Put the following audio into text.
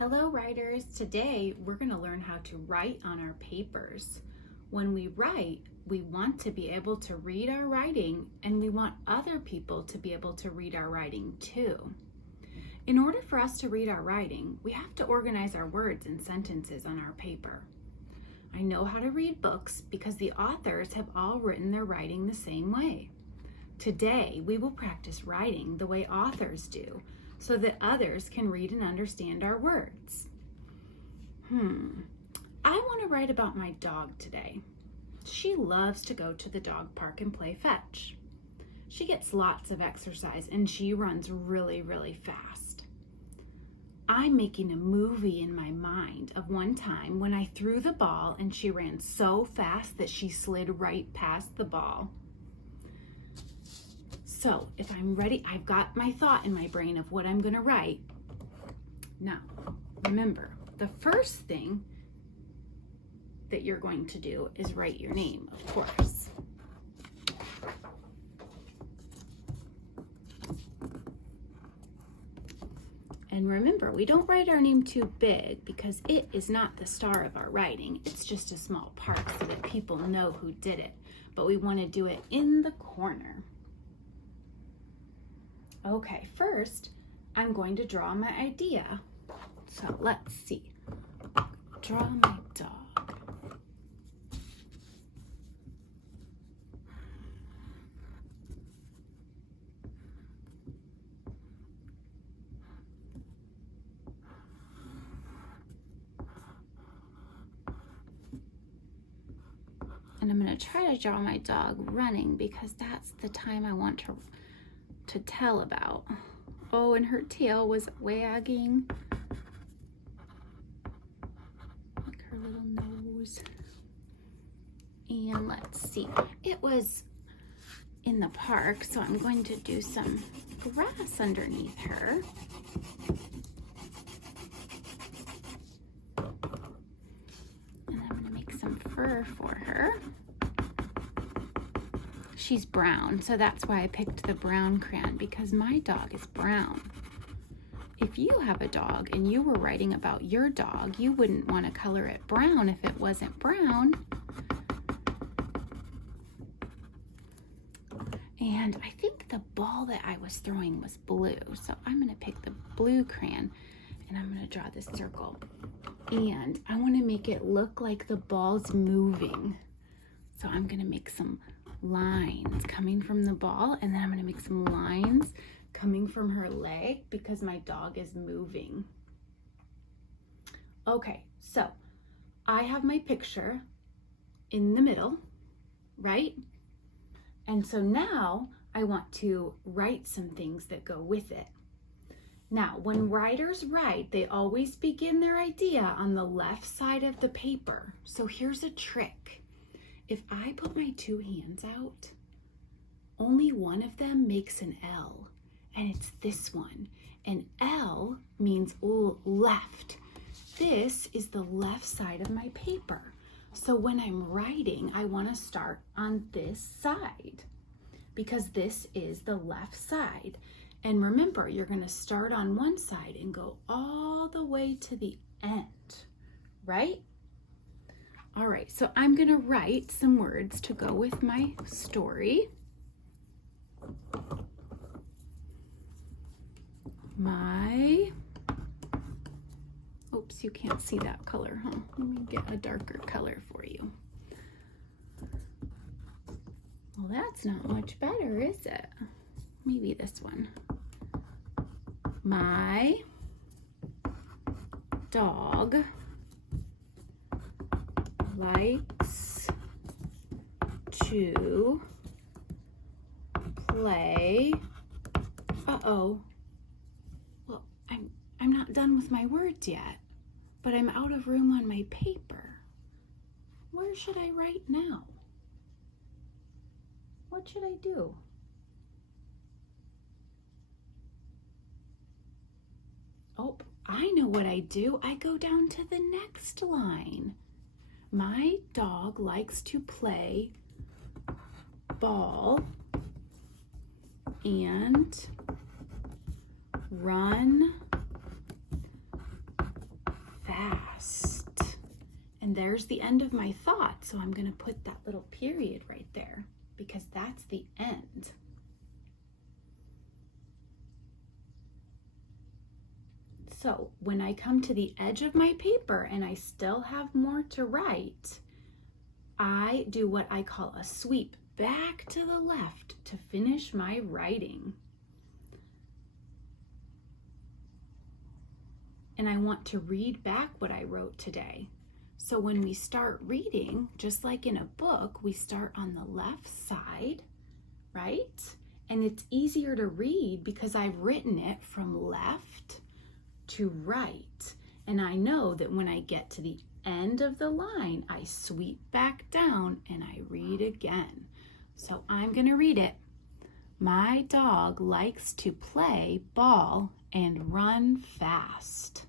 Hello writers, today we're going to learn how to write on our papers. When we write, we want to be able to read our writing and we want other people to be able to read our writing too. In order for us to read our writing, we have to organize our words and sentences on our paper. I know how to read books because the authors have all written their writing the same way. Today, we will practice writing the way authors do, so that others can read and understand our words. I want to write about my dog today. She loves to go to the dog park and play fetch. She gets lots of exercise and she runs really, really fast. I'm making a movie in my mind of one time when I threw the ball and she ran so fast that she slid right past the ball. So if I'm ready, I've got my thought in my brain of what I'm going to write. Now, remember, the first thing that you're going to do is write your name, of course. And remember, we don't write our name too big because it is not the star of our writing. It's just a small part so that people know who did it. But we want to do it in the corner. Okay, first, I'm going to draw my idea. So let's see. Draw my dog. And I'm going to try to draw my dog running because that's the time I want to tell about. Oh, and her tail was wagging. Like her little nose. And let's see. It was in the park, so I'm going to do some grass underneath her. And I'm going to make some fur for her. She's brown, so that's why I picked the brown crayon, because my dog is brown. If you have a dog and you were writing about your dog, you wouldn't want to color it brown if it wasn't brown. And I think the ball that I was throwing was blue, so I'm going to pick the blue crayon and I'm going to draw this circle. And I want to make it look like the ball's moving. So I'm going to make some lines coming from the ball, and then I'm going to make some lines coming from her leg because my dog is moving. Okay, so I have my picture in the middle, right? And so now I want to write some things that go with it. Now, when writers write, they always begin their idea on the left side of the paper. So here's a trick. If I put my two hands out, only one of them makes an L, and it's this one. And L means left. This is the left side of my paper. So when I'm writing, I want to start on this side because this is the left side. And remember, you're going to start on one side and go all the way to the end, right? All right, so I'm going to write some words to go with my story. Oops, you can't see that color, huh? Let me get a darker color for you. Well, that's not much better, is it? Maybe this one. My dog likes to play. Well, I'm not done with my words yet, but I'm out of room on my paper. Where should I write now? What should I do? Oh, I know what I do. I go down to the next line. My dog likes to play ball and run there's the end of my thought. So I'm going to put that little period right there because that's the end. So when I come to the edge of my paper and I still have more to write, I do what I call a sweep back to the left to finish my writing. And I want to read back what I wrote today. So when we start reading, just like in a book, we start on the left side, right? And it's easier to read because I've written it from left to right. And I know that when I get to the end of the line, I sweep back down and I read again. So I'm going to read it. My dog likes to play ball and run fast.